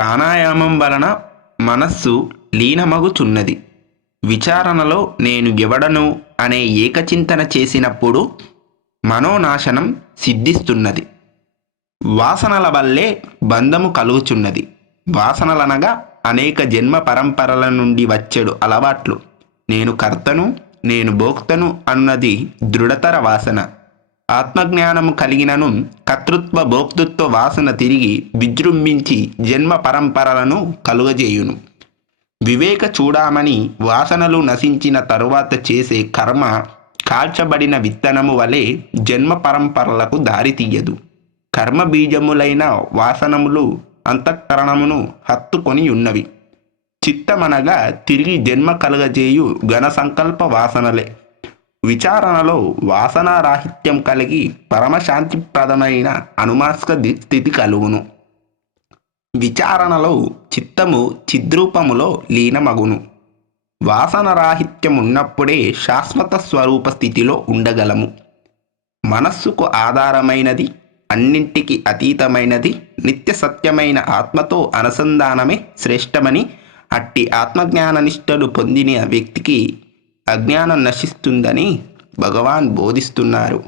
ప్రాణాయామం వలన మనస్సు లీనమగుచున్నది. విచారణలో నేను ఎవడను అనే ఏకచింతన చేసినప్పుడు మనోనాశనం సిద్ధిస్తున్నది. వాసనల వల్లే బంధము కలుగుచున్నది. వాసనలనగా అనేక జన్మ పరంపరల నుండి వచ్చెడు అలవాట్లు. నేను కర్తను, నేను భోక్తను అన్నది దృఢతర వాసన. ఆత్మజ్ఞానము కలిగినను కర్తృత్వ భోక్తృత్వ వాసన తిరిగి విజృంభించి జన్మ పరంపరలను కలుగజేయును. వివేక చూడామని వాసనలు నశించిన తరువాత చేసే కర్మ కాల్చబడిన విత్తనము వలె జన్మ పరంపరలకు దారితీయదు. కర్మ బీజములైన వాసనములు అంతఃకరణమును హత్తుకొని ఉన్నవి. చిత్తమనగా తిరిగి జన్మ కలుగజేయు ఘన సంకల్ప వాసనలే. విచారణలో వాసనారాహిత్యం కలిగి పరమశాంతిప్రదమైన అనుమాస్క స్థితి కలుగును. విచారణలో చిత్తము చిద్రూపములో లీనమగును. వాసనరాహిత్యం ఉన్నప్పుడే శాశ్వత స్వరూప స్థితిలో ఉండగలము. మనస్సుకు ఆధారమైనది, అన్నింటికి అతీతమైనది, నిత్య సత్యమైన ఆత్మతో అనుసంధానమే శ్రేష్టమని, అట్టి ఆత్మజ్ఞాన నిష్టలు పొందిన వ్యక్తికి అజ్ఞానం నశిస్తుందని భగవాన్ బోధిస్తున్నారు.